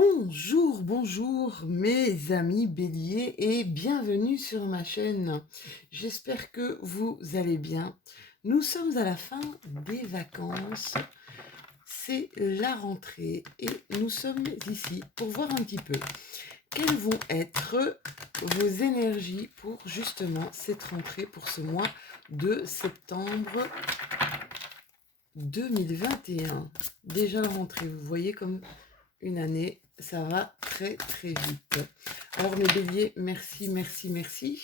Bonjour, bonjour mes amis béliers et bienvenue sur ma chaîne. J'espère que vous allez bien. Nous sommes à la fin des vacances, c'est la rentrée et nous sommes ici pour voir un petit peu quelles vont être vos énergies pour justement cette rentrée, pour ce mois de septembre 2021. Déjà la rentrée, vous voyez comme une année, ça va très très vite. Alors mes béliers, merci, merci, merci.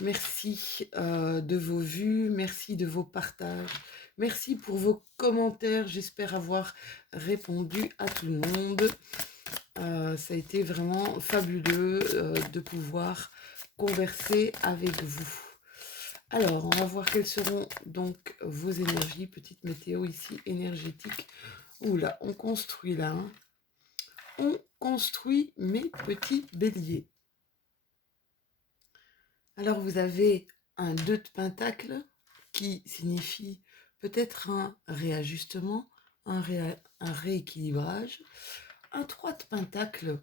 Merci de vos vues, merci de vos partages, merci pour vos commentaires. J'espère avoir répondu à tout le monde. Ça a été vraiment fabuleux de pouvoir converser avec vous. Alors, on va voir quelles seront donc vos énergies. Petite météo ici, énergétique. Oula, on construit là. Hein. On construit mes petits béliers. Alors vous avez un 2 de pentacle qui signifie peut-être un réajustement, un rééquilibrage. Un 3 de pentacle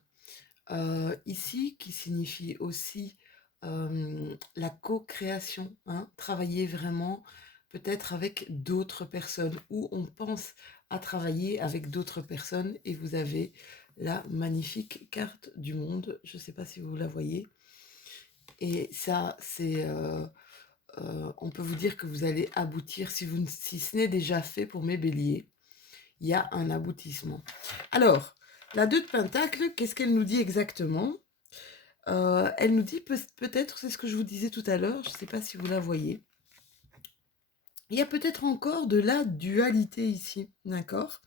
ici qui signifie aussi la co-création, hein, travailler vraiment peut-être avec d'autres personnes ou on pense à travailler avec d'autres personnes et vous avez la magnifique carte du monde, je ne sais pas si vous la voyez, et ça c'est on peut vous dire que vous allez aboutir si ce n'est déjà fait pour mes béliers, il y a un aboutissement. Alors la 2 de pentacle, qu'est-ce qu'elle nous dit exactement? Elle nous dit peut-être, c'est ce que je vous disais tout à l'heure, je ne sais pas si vous la voyez. Il y a peut-être encore de la dualité ici, d'accord?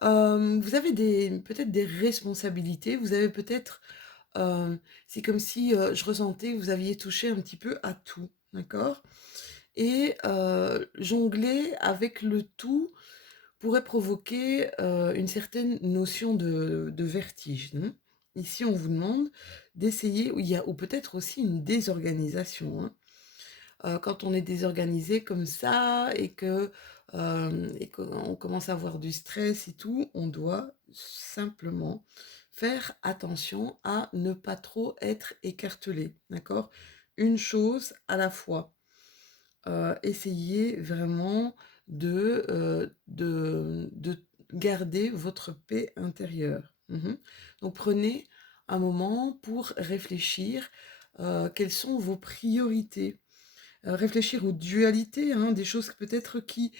Vous avez peut-être des responsabilités, vous avez peut-être, c'est comme si je ressentais que vous aviez touché un petit peu à tout, d'accord? Et jongler avec le tout pourrait provoquer une certaine notion de vertige. Hein. Ici, on vous demande d'essayer, ou peut-être aussi une désorganisation. Hein. Quand on est désorganisé comme ça et qu'on commence à avoir du stress et tout, on doit simplement faire attention à ne pas trop être écartelé, d'accord? Une chose à la fois. Essayez vraiment de garder votre paix intérieure. Donc prenez un moment pour réfléchir quelles sont vos priorités. Réfléchir aux dualités, hein, des choses peut-être qui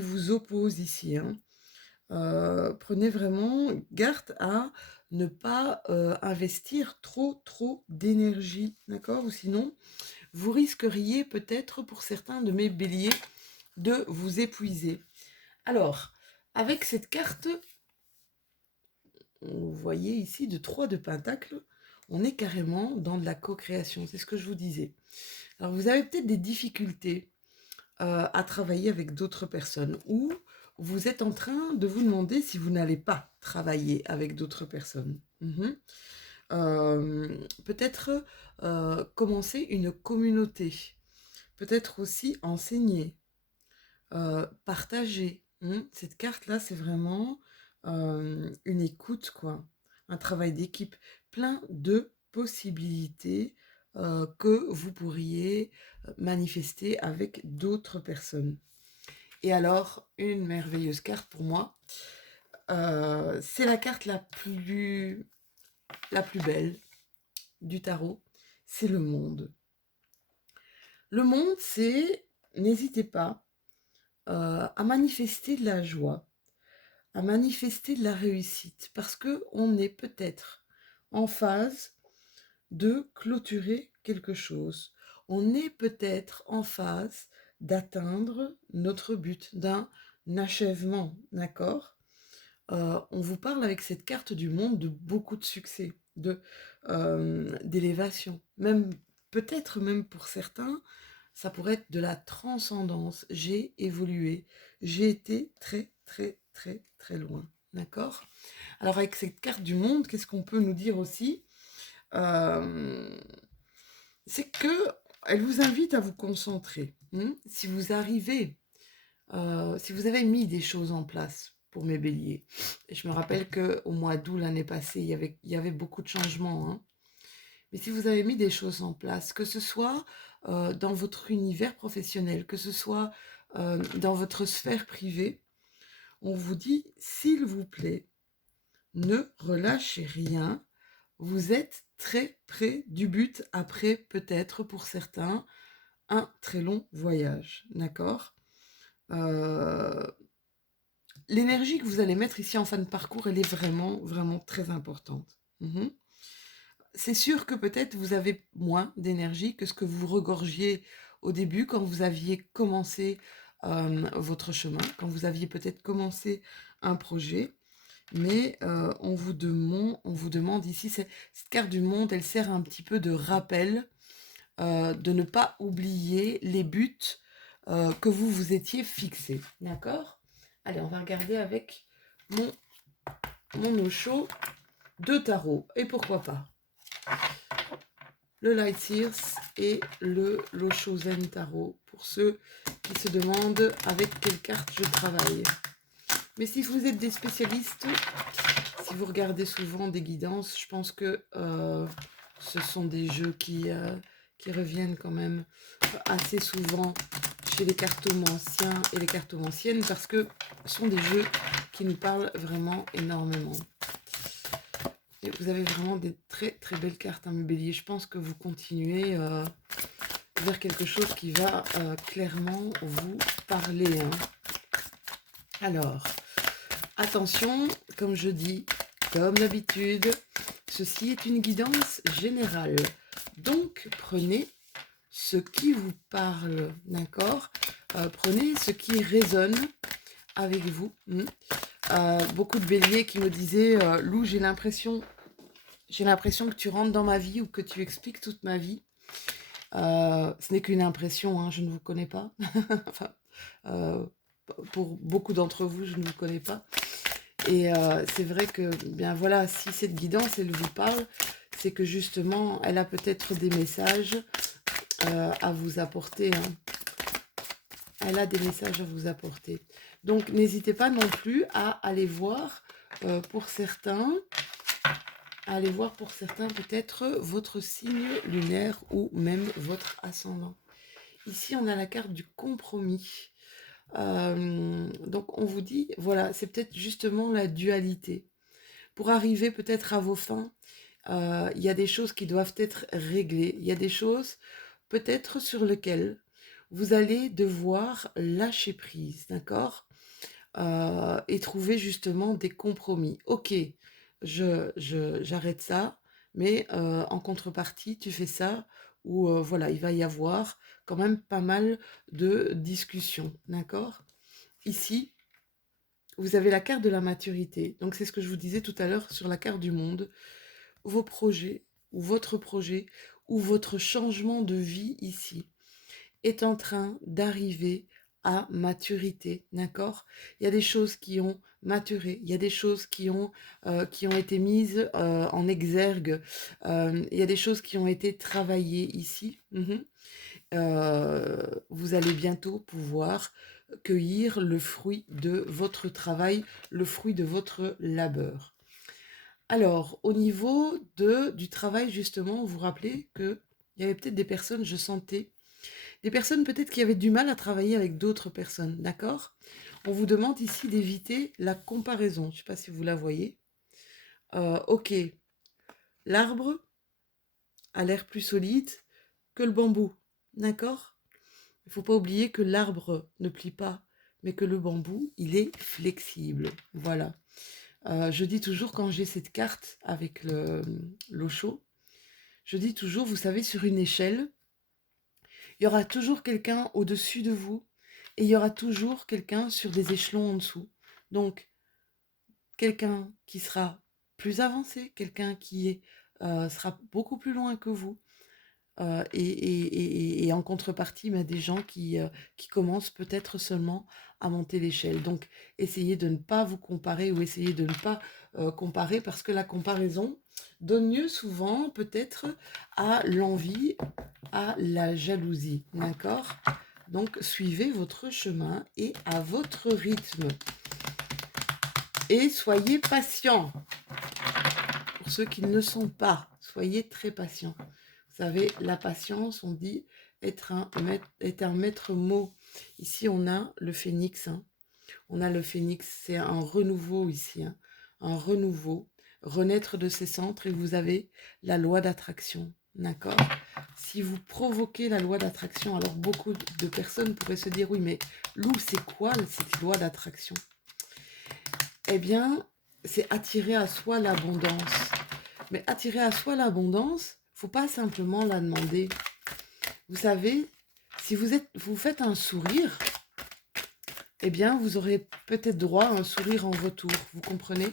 vous opposent ici. Hein. Prenez vraiment garde à ne pas investir trop d'énergie, d'accord? Ou sinon, vous risqueriez peut-être pour certains de mes béliers de vous épuiser. Alors, avec cette carte, vous voyez ici de 3 de pentacle, on est carrément dans de la co-création, c'est ce que je vous disais. Alors vous avez peut-être des difficultés à travailler avec d'autres personnes ou vous êtes en train de vous demander si vous n'allez pas travailler avec d'autres personnes. Peut-être commencer une communauté, peut-être aussi enseigner, partager. Cette carte-là, c'est vraiment une écoute, quoi. Un travail d'équipe, plein de possibilités que vous pourriez manifester avec d'autres personnes. Et alors, une merveilleuse carte pour moi, c'est la carte la plus belle du tarot, c'est le monde. Le monde, c'est, n'hésitez pas, à manifester de la joie, à manifester de la réussite, parce que on est peut-être en phase de clôturer quelque chose. On est peut-être en phase d'atteindre notre but, d'un achèvement, d'accord? On vous parle avec cette carte du monde de beaucoup de succès, d'élévation. Même, peut-être même pour certains, ça pourrait être de la transcendance. J'ai évolué, j'ai été très loin, d'accord? Alors avec cette carte du monde, qu'est-ce qu'on peut nous dire aussi? C'est que elle vous invite à vous concentrer. Si vous arrivez, si vous avez mis des choses en place, pour mes béliers. Et je me rappelle qu'au mois d'août l'année passée, il y avait beaucoup de changements, hein. Mais si vous avez mis des choses en place, que ce soit dans votre univers professionnel, que ce soit dans votre sphère privée, on vous dit, s'il vous plaît, ne relâchez rien. Vous êtes très près du but après, peut-être pour certains, un très long voyage. D'accord? L'énergie que vous allez mettre ici en fin de parcours, elle est vraiment, vraiment très importante. Mhm. C'est sûr que peut-être vous avez moins d'énergie que ce que vous regorgiez au début quand vous aviez commencé votre chemin, quand vous aviez peut-être commencé un projet. Mais on vous demande ici, cette carte du monde, elle sert un petit peu de rappel de ne pas oublier les buts que vous vous étiez fixés. D'accord? Allez, on va regarder avec mon Osho de tarot. Et pourquoi pas le Light Sears et le Osho Zen Tarot, pour ceux qui se demandent avec quelle carte je travaille. Mais si vous êtes des spécialistes, si vous regardez souvent des guidances, je pense que ce sont des jeux qui reviennent quand même assez souvent chez les cartomanciens et les cartomanciennes, parce que ce sont des jeux qui nous parlent vraiment énormément. Et vous avez vraiment des très très belles cartes, hein, mes béliers. Je pense que vous continuez vers quelque chose qui va clairement vous parler, hein. Alors, attention, comme je dis, comme d'habitude, ceci est une guidance générale. Donc, prenez ce qui vous parle, d'accord? Prenez ce qui résonne avec vous. Beaucoup de béliers qui me disaient Lou, j'ai l'impression que tu rentres dans ma vie ou que tu expliques toute ma vie. Ce n'est qu'une impression, hein, je ne vous connais pas. Enfin, pour beaucoup d'entre vous, je ne vous connais pas. Et c'est vrai que, bien voilà, si cette guidance, elle vous parle, c'est que justement, elle a peut-être des messages à vous apporter, hein. Elle a des messages à vous apporter. Donc, n'hésitez pas non plus à aller voir pour certains, peut-être votre signe lunaire ou même votre ascendant. Ici, on a la carte du compromis. Donc, on vous dit, voilà, c'est peut-être justement la dualité. Pour arriver peut-être à vos fins, il y a des choses qui doivent être réglées. Il y a des choses peut-être sur lesquelles vous allez devoir lâcher prise, d'accord? Et trouver justement des compromis. Ok, j'arrête ça, mais en contrepartie, tu fais ça, ou voilà, il va y avoir quand même pas mal de discussions, d'accord? Ici, vous avez la carte de la maturité. Donc c'est ce que je vous disais tout à l'heure sur la carte du monde. Vos projets, ou votre projet, ou votre changement de vie ici est en train d'arriver à maturité, d'accord? Il y a des choses qui ont maturé, il y a des choses qui ont été mises en exergue, il y a des choses qui ont été travaillées ici. Vous allez bientôt pouvoir cueillir le fruit de votre travail, le fruit de votre labeur. Alors, au niveau du travail, justement, vous vous rappelez qu'il y avait peut-être des personnes, je sentais, des personnes peut-être qui avaient du mal à travailler avec d'autres personnes, d'accord? On vous demande ici d'éviter la comparaison. Je ne sais pas si vous la voyez. Ok, l'arbre a l'air plus solide que le bambou, d'accord? Il ne faut pas oublier que l'arbre ne plie pas, mais que le bambou, il est flexible. Voilà. Je dis toujours, quand j'ai cette carte avec l'Osho, je dis toujours, vous savez, sur une échelle, il y aura toujours quelqu'un au-dessus de vous et il y aura toujours quelqu'un sur des échelons en dessous. Donc, quelqu'un qui sera plus avancé, quelqu'un qui sera beaucoup plus loin que vous. Et en contrepartie, des gens qui commencent peut-être seulement à monter l'échelle. Donc, essayez de ne pas vous comparer ou essayez de ne pas comparer, parce que la comparaison donne lieu souvent peut-être à l'envie, à la jalousie. D'accord? Donc, suivez votre chemin et à votre rythme. Et soyez patients. Pour ceux qui ne le sont pas, soyez très patients. Vous savez, la patience, on dit, est un maître mot. Ici, on a le phénix. Hein. On a le phénix, c'est un renouveau ici. Hein. Un renouveau, renaître de ses centres. Et vous avez la loi d'attraction. D'accord? Si vous provoquez la loi d'attraction, alors beaucoup de personnes pourraient se dire, oui, mais Lou, c'est quoi cette loi d'attraction? Eh bien, c'est attirer à soi l'abondance. Mais attirer à soi l'abondance, faut pas simplement la demander. Vous savez, si vous faites un sourire, eh bien, vous aurez peut-être droit à un sourire en retour. Vous comprenez?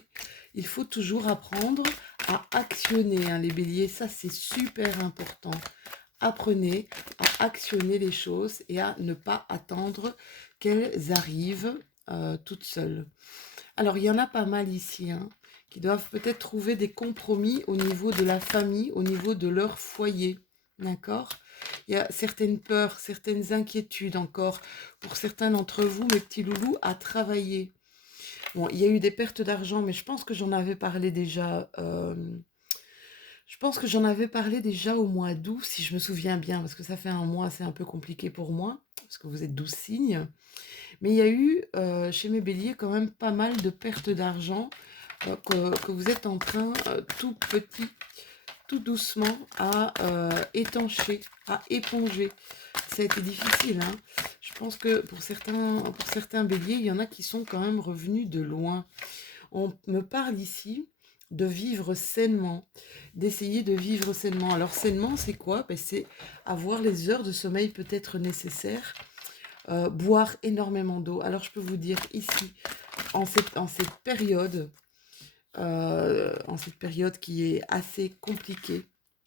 Il faut toujours apprendre à actionner, hein, les béliers. Ça, c'est super important. Apprenez à actionner les choses et à ne pas attendre qu'elles arrivent toutes seules. Alors, il y en a pas mal ici, hein, qui doivent peut-être trouver des compromis au niveau de la famille, au niveau de leur foyer. D'accord? Il y a certaines peurs, certaines inquiétudes encore pour certains d'entre vous, mes petits loulous, à travailler. Bon, il y a eu des pertes d'argent, mais je pense que j'en avais parlé déjà. Je pense que j'en avais parlé déjà au mois d'août, si je me souviens bien, parce que ça fait un mois, c'est un peu compliqué pour moi, parce que vous êtes 12 signes. Mais il y a eu, chez mes béliers, quand même pas mal de pertes d'argent que vous êtes en train, tout petit, tout doucement, à étancher, à éponger. Ça a été difficile, hein. Je pense que pour certains béliers, il y en a qui sont quand même revenus de loin. On me parle ici de vivre sainement, d'essayer de vivre sainement. Alors sainement, c'est quoi? Ben, c'est avoir les heures de sommeil peut-être nécessaires, boire énormément d'eau. Alors je peux vous dire ici, en cette période qui est assez compliquée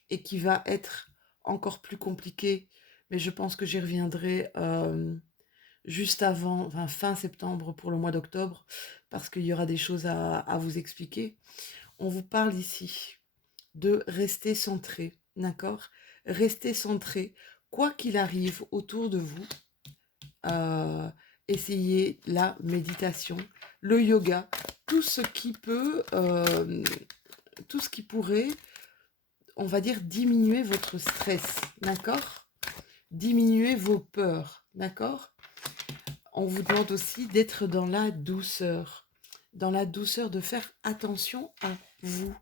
et qui va être encore plus compliquée, mais je pense que j'y reviendrai juste avant, enfin, fin septembre pour le mois d'octobre, parce qu'il y aura des choses à vous expliquer. On vous parle ici de rester centré, d'accord? Rester centré, quoi qu'il arrive autour de vous. Essayez la méditation, le yoga, tout ce qui peut, tout ce qui pourrait, on va dire, diminuer votre stress, d'accord? Diminuer vos peurs, d'accord? On vous demande aussi d'être dans la douceur de faire attention à vous,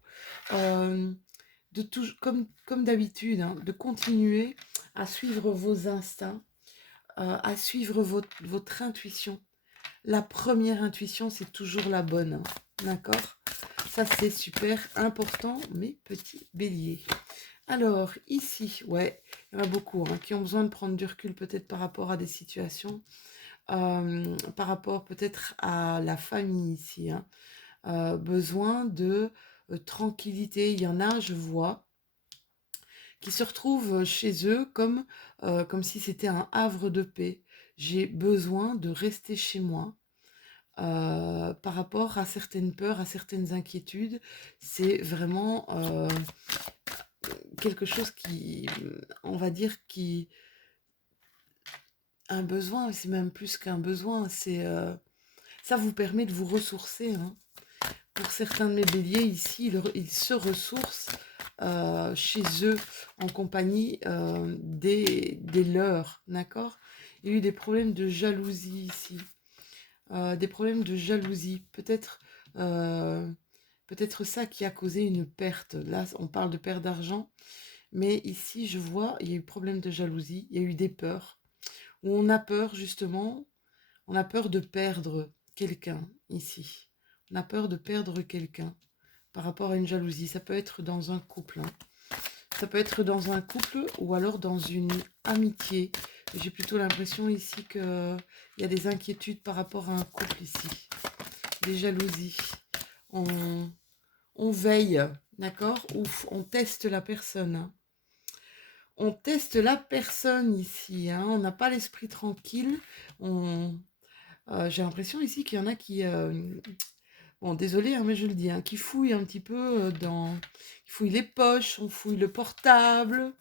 de tout, comme d'habitude, hein, de continuer à suivre vos instincts, à suivre votre intuition. La première intuition, c'est toujours la bonne, hein, d'accord? Ça, c'est super important, mes petits béliers. Alors, ici, ouais, il y en a beaucoup hein, qui ont besoin de prendre du recul peut-être par rapport à des situations, par rapport peut-être à la famille ici, hein. Besoin de tranquillité. Il y en a, je vois, qui se retrouvent chez eux comme si c'était un havre de paix. J'ai besoin de rester chez moi. Par rapport à certaines peurs, à certaines inquiétudes, c'est vraiment quelque chose qui, on va dire, qui un besoin, c'est même plus qu'un besoin, ça vous permet de vous ressourcer, hein. Pour certains de mes béliers ici, ils se ressourcent chez eux en compagnie des leurs, d'accord? Il y a eu des problèmes de jalousie ici. Des problèmes de jalousie, peut-être ça qui a causé une perte. Là, on parle de perte d'argent, mais ici, je vois, il y a eu problème de jalousie, il y a eu des peurs, où on a peur justement, on a peur de perdre quelqu'un ici. On a peur de perdre quelqu'un par rapport à une jalousie. Ça peut être dans un couple, hein. Ça peut être dans un couple ou alors dans une amitié. J'ai plutôt l'impression ici qu'il y a des inquiétudes par rapport à un couple ici. Des jalousies. On veille, d'accord? Ouf, on teste la personne, hein. On teste la personne ici, hein. On n'a pas l'esprit tranquille. J'ai l'impression ici qu'il y en a qui... bon, désolé, hein, mais je le dis, hein, qui fouillent un petit peu Qui fouillent les poches, on fouille le portable,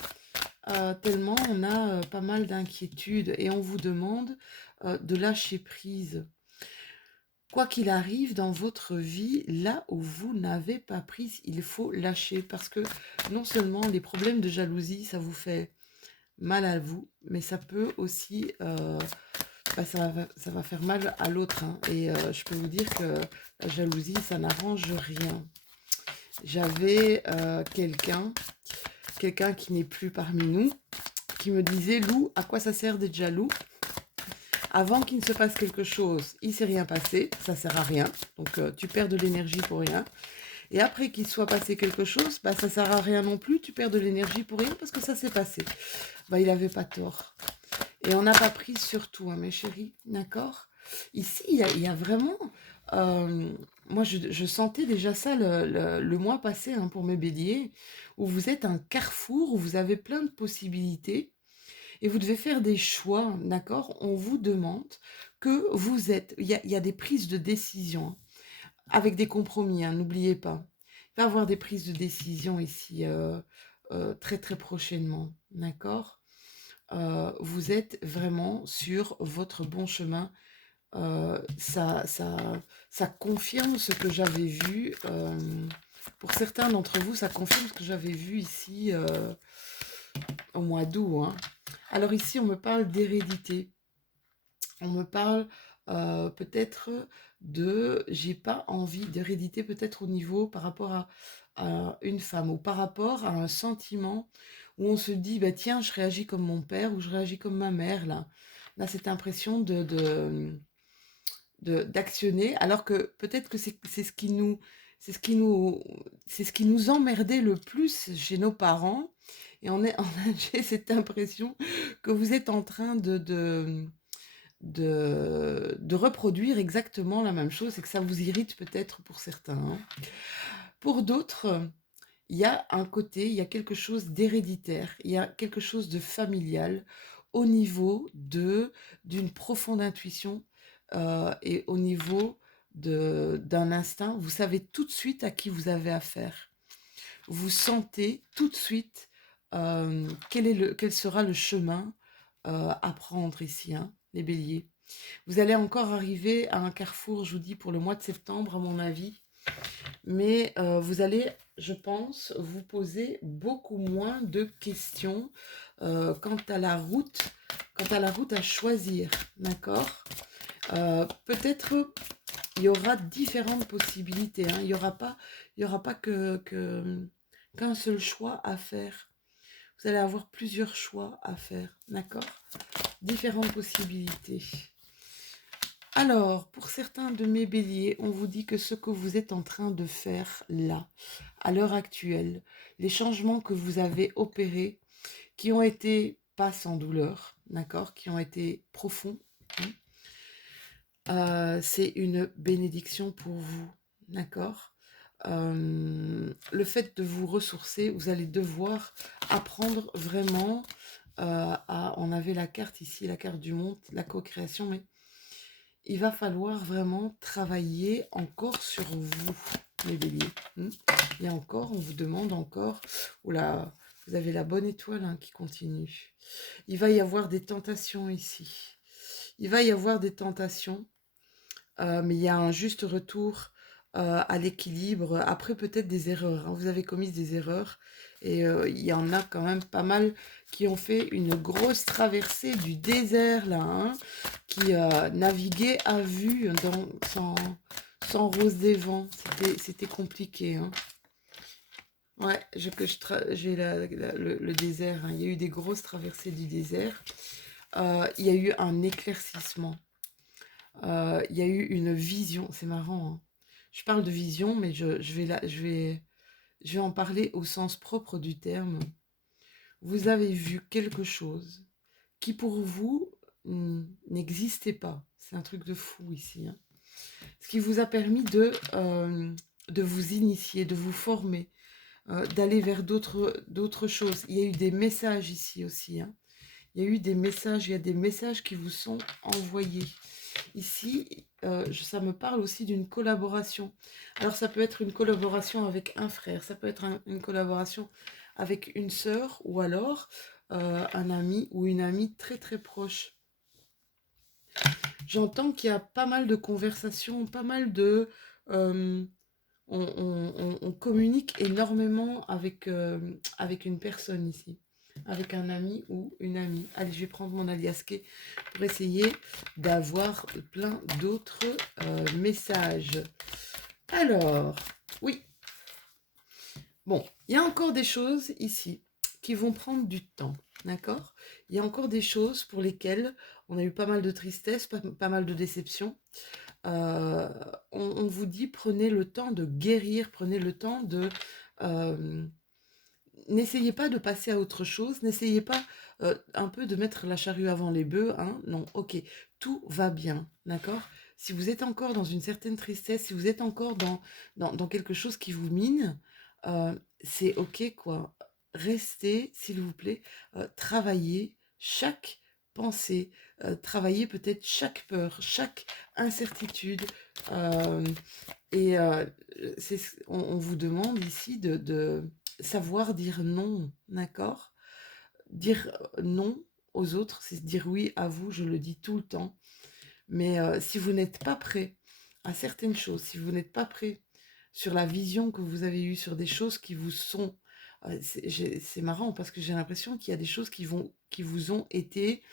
tellement on a pas mal d'inquiétudes et on vous demande de lâcher prise. Quoi qu'il arrive dans votre vie, là où vous n'avez pas prise, il faut lâcher parce que non seulement les problèmes de jalousie, ça vous fait mal à vous, mais ça peut aussi, ça va faire mal à l'autre, hein. Et je peux vous dire que la jalousie, ça n'arrange rien. J'avais quelqu'un qui n'est plus parmi nous, qui me disait: Lou, à quoi ça sert d'être jaloux? Avant qu'il ne se passe quelque chose, il ne s'est rien passé, ça sert à rien. Donc tu perds de l'énergie pour rien. Et après qu'il soit passé quelque chose, bah, ça sert à rien non plus, tu perds de l'énergie pour rien parce que ça s'est passé. Bah, il avait pas tort. Et on n'a pas pris sur tout, hein, mes chéris, d'accord? Ici, il y a vraiment... euh, moi, je sentais déjà ça le mois passé, hein, pour mes béliers, où vous êtes un carrefour, où vous avez plein de possibilités, et vous devez faire des choix, d'accord? On vous demande que vous êtes... il y a des prises de décision, hein, avec des compromis, hein, n'oubliez pas. Il va y avoir des prises de décision ici très très prochainement, d'accord? Vous êtes vraiment sur votre bon chemin. Ça confirme ce que j'avais vu. Pour certains d'entre vous, ça confirme ce que j'avais vu ici au mois d'août, hein. Alors ici, on me parle d'hérédité. On me parle peut-être j'ai pas envie d'hérédité, peut-être au niveau par rapport à une femme ou par rapport à un sentiment où on se dit, bah tiens, je réagis comme mon père ou je réagis comme ma mère, là. Là, cette impression d'actionner, alors que peut-être que c'est ce qui nous, c'est ce qui nous, c'est ce qui nous emmerdait le plus chez nos parents. Et j'ai cette impression que vous êtes en train de reproduire exactement la même chose et que ça vous irrite peut-être pour certains, hein. Pour d'autres, il y a un côté, il y a quelque chose d'héréditaire, il y a quelque chose de familial au niveau d'une profonde intuition et au niveau d'un instinct. Vous savez tout de suite à qui vous avez affaire. Vous sentez tout de suite quel sera le chemin à prendre ici, hein, les béliers. Vous allez encore arriver à un carrefour, je vous dis, pour le mois de septembre, à mon avis. Mais vous allez, je pense, vous poser beaucoup moins de questions quant à la route, à choisir, d'accord? Peut-être il y aura différentes possibilités, hein. Il y aura pas qu'un seul choix à faire. Vous allez avoir plusieurs choix à faire, d'accord? Différentes possibilités. Alors, pour certains de mes béliers, on vous dit que ce que vous êtes en train de faire là, à l'heure actuelle, les changements que vous avez opérés, qui ont été pas sans douleur, d'accord, qui ont été profonds, c'est une bénédiction pour vous, d'accord. Le fait de vous ressourcer, vous allez devoir apprendre vraiment on avait la carte ici, la carte du monde, la co-création, mais il va falloir vraiment travailler encore sur vous, les béliers. Et encore, on vous demande encore... Oula, vous avez la bonne étoile, hein, qui continue. Il va y avoir des tentations ici. Il va y avoir des tentations, mais il y a un juste retour à l'équilibre. Après, peut-être des erreurs, hein. Vous avez commis des erreurs. Et il y en a quand même pas mal qui ont fait une grosse traversée du désert, là, hein, qui naviguaient à vue sans rose des vents. C'était compliqué, hein. Ouais, j'ai le désert, hein. Il y a eu des grosses traversées du désert. Il y a eu un éclaircissement. Il y a eu une vision. C'est marrant, hein. Je parle de vision, mais je vais en parler au sens propre du terme. Vous avez vu quelque chose qui pour vous n'existait pas. C'est un truc de fou ici, hein. Ce qui vous a permis de vous initier, de vous former, d'aller vers d'autres choses. Il y a eu des messages ici aussi, hein. Il y a eu des messages, il y a des messages qui vous sont envoyés. Ici, ça me parle aussi d'une collaboration. Alors ça peut être une collaboration avec un frère, ça peut être une collaboration avec une sœur ou alors un ami ou une amie très très proche. J'entends qu'il y a pas mal de conversations, pas mal de... euh, on communique énormément avec une personne ici, avec un ami ou une amie. Allez, je vais prendre mon aliasqué pour essayer d'avoir plein d'autres messages. Alors, oui, bon, il y a encore des choses ici qui vont prendre du temps, d'accord? Il y a encore des choses pour lesquelles on a eu pas mal de tristesse, pas mal de déception. Euh, on vous dit, prenez le temps de guérir, prenez le temps de... euh, n'essayez pas de passer à autre chose, n'essayez pas un peu de mettre la charrue avant les bœufs, hein, non, ok, tout va bien, d'accord? Si vous êtes encore dans une certaine tristesse, si vous êtes encore dans quelque chose qui vous mine, c'est ok, quoi. Restez, s'il vous plaît, travaillez chaque pensée, travaillez peut-être chaque peur, chaque incertitude, euh, et on vous demande ici de savoir dire non, d'accord? Dire non aux autres, c'est dire oui à vous, je le dis tout le temps. Mais si vous n'êtes pas prêt à certaines choses, si vous n'êtes pas prêt sur la vision que vous avez eue, sur des choses qui vous sont... c'est marrant parce que j'ai l'impression qu'il y a des choses qui vous ont été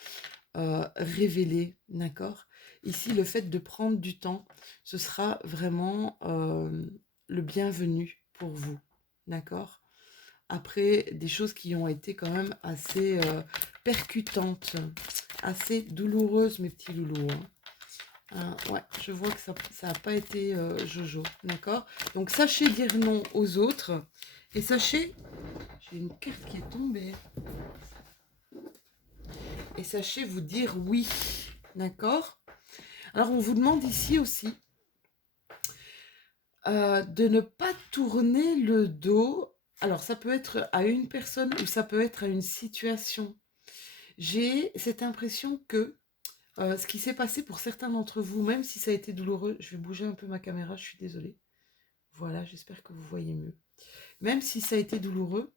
révélées, d'accord? Ici, le fait de prendre du temps, ce sera vraiment le bienvenu pour vous, d'accord? Après, des choses qui ont été quand même assez percutantes, assez douloureuses, mes petits loulous, hein. Ouais, je vois que ça n'a pas été jojo, d'accord? Donc, sachez dire non aux autres et sachez... J'ai une carte qui est tombée. Et sachez vous dire oui, d'accord? Alors, on vous demande ici aussi de ne pas tourner le dos. Alors, ça peut être à une personne ou ça peut être à une situation. J'ai cette impression que ce qui s'est passé pour certains d'entre vous, même si ça a été douloureux, je vais bouger un peu ma caméra, je suis désolée. Voilà, j'espère que vous voyez mieux. Même si ça a été douloureux,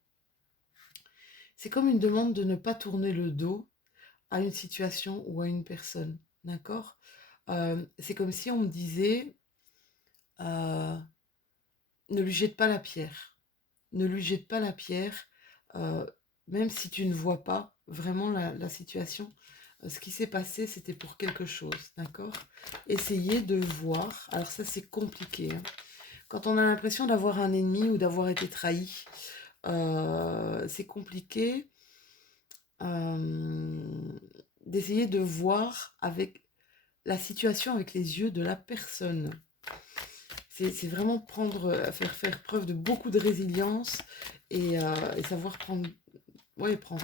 c'est comme une demande de ne pas tourner le dos à une situation ou à une personne. D'accord? C'est comme si on me disait, euh, ne lui jette pas la pierre. Ne lui jette pas la pierre, euh, même si tu ne vois pas vraiment la situation. Ce qui s'est passé, c'était pour quelque chose, d'accord? Essayez de voir. Alors ça, c'est compliqué, hein. Quand on a l'impression d'avoir un ennemi ou d'avoir été trahi, c'est compliqué d'essayer de voir avec la situation avec les yeux de la personne. C'est vraiment faire preuve de beaucoup de résilience et savoir prendre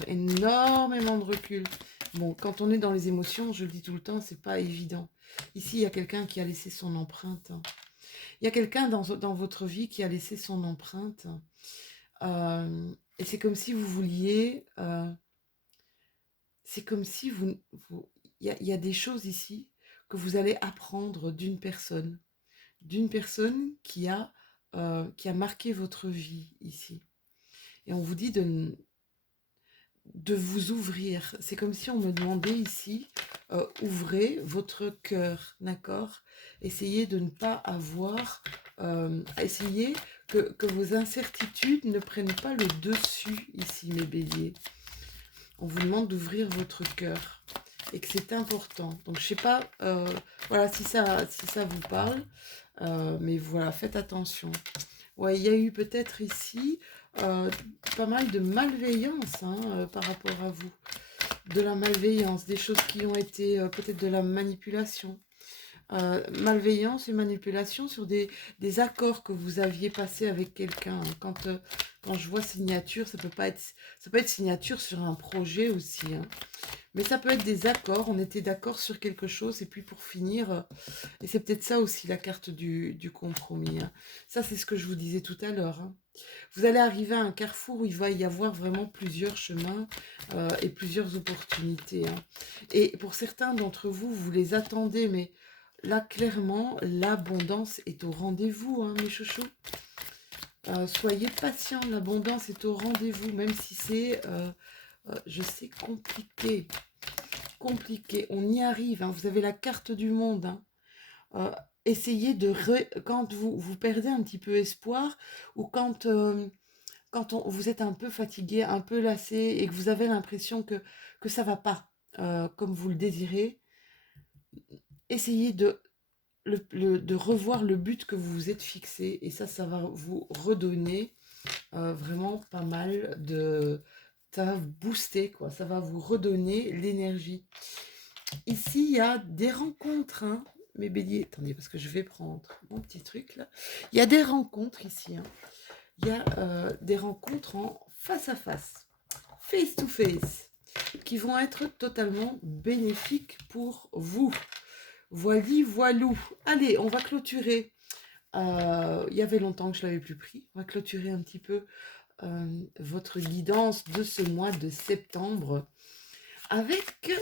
énormément de recul. Bon, quand on est dans les émotions, je le dis tout le temps, c'est pas évident. Ici, il y a quelqu'un qui a laissé son empreinte. Il y a quelqu'un dans votre vie qui a laissé son empreinte. Et c'est comme si vous vouliez... c'est comme si il y a des choses ici que vous allez apprendre d'une personne qui a marqué votre vie ici. Et on vous dit de vous ouvrir. C'est comme si on me demandait ici, ouvrez votre cœur, d'accord? Essayez de ne pas avoir, essayez que vos incertitudes ne prennent pas le dessus ici, mes béliers. On vous demande d'ouvrir votre cœur et que c'est important. Donc je sais pas, voilà, si ça vous parle, mais voilà, faites attention. Ouais, il y a eu peut-être ici pas mal de malveillance, hein, par rapport à vous. De la malveillance, des choses qui ont été peut-être de la manipulation. Malveillance et manipulation sur des accords que vous aviez passés avec quelqu'un. Quand je vois signature, ça peut être signature sur un projet aussi, hein. Mais ça peut être des accords, on était d'accord sur quelque chose, et puis pour finir, et c'est peut-être ça aussi la carte du compromis, hein. Ça, c'est ce que je vous disais tout à l'heure, hein. Vous allez arriver à un carrefour où il va y avoir vraiment plusieurs chemins et plusieurs opportunités, hein. Et pour certains d'entre vous, vous les attendez, mais là, clairement, l'abondance est au rendez-vous, hein, mes chouchous. Soyez patients, l'abondance est au rendez-vous, même si c'est, je sais, compliqué. compliqué, on y arrive, hein, vous avez la carte du monde, hein. Euh, Essayez quand vous perdez un petit peu espoir ou quand vous êtes un peu fatigué, un peu lassé et que vous avez l'impression que ça va pas comme vous le désirez, essayez de revoir le but que vous vous êtes fixé et ça va vous redonner vraiment pas mal de... Ça va vous booster, quoi. Ça va vous redonner l'énergie. Ici, il y a des rencontres, hein, mes béliers. Attendez, parce que je vais prendre mon petit truc, là. Il y a des rencontres ici, hein. Il y a des rencontres en face à face to face, qui vont être totalement bénéfiques pour vous. Voilou. Allez, on va clôturer. Il y avait longtemps que je ne l'avais plus pris. On va clôturer un petit peu votre guidance de ce mois de septembre avec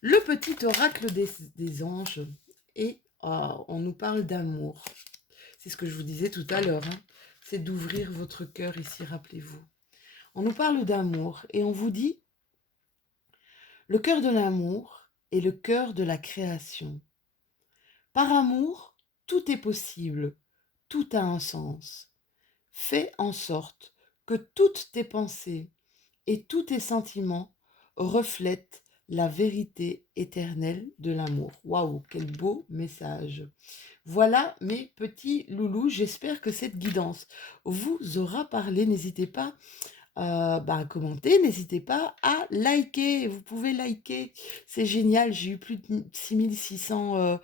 le petit oracle des anges. Et on nous parle d'amour. C'est ce que je vous disais tout à l'heure, hein. C'est d'ouvrir votre cœur ici, rappelez-vous. On nous parle d'amour et on vous dit le cœur de l'amour est le cœur de la création. Par amour, tout est possible, tout a un sens. Fais en sorte que toutes tes pensées et tous tes sentiments reflètent la vérité éternelle de l'amour. Waouh, quel beau message. Voilà mes petits loulous, j'espère que cette guidance vous aura parlé. N'hésitez pas à commenter, n'hésitez pas à liker. Vous pouvez liker, c'est génial. J'ai eu plus de 6600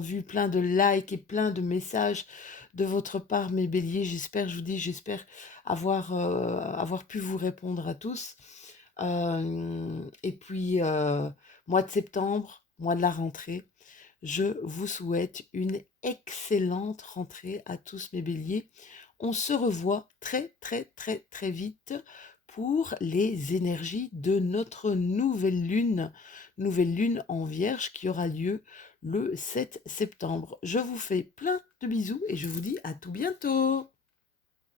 vues, plein de likes et plein de messages de votre part, mes béliers. J'espère avoir pu vous répondre à tous. Et puis, mois de septembre, mois de la rentrée, je vous souhaite une excellente rentrée à tous, mes béliers. On se revoit très, très, très, très vite pour les énergies de notre nouvelle lune en Vierge qui aura lieu le 7 septembre. Je vous fais plein de bisous et je vous dis à tout bientôt.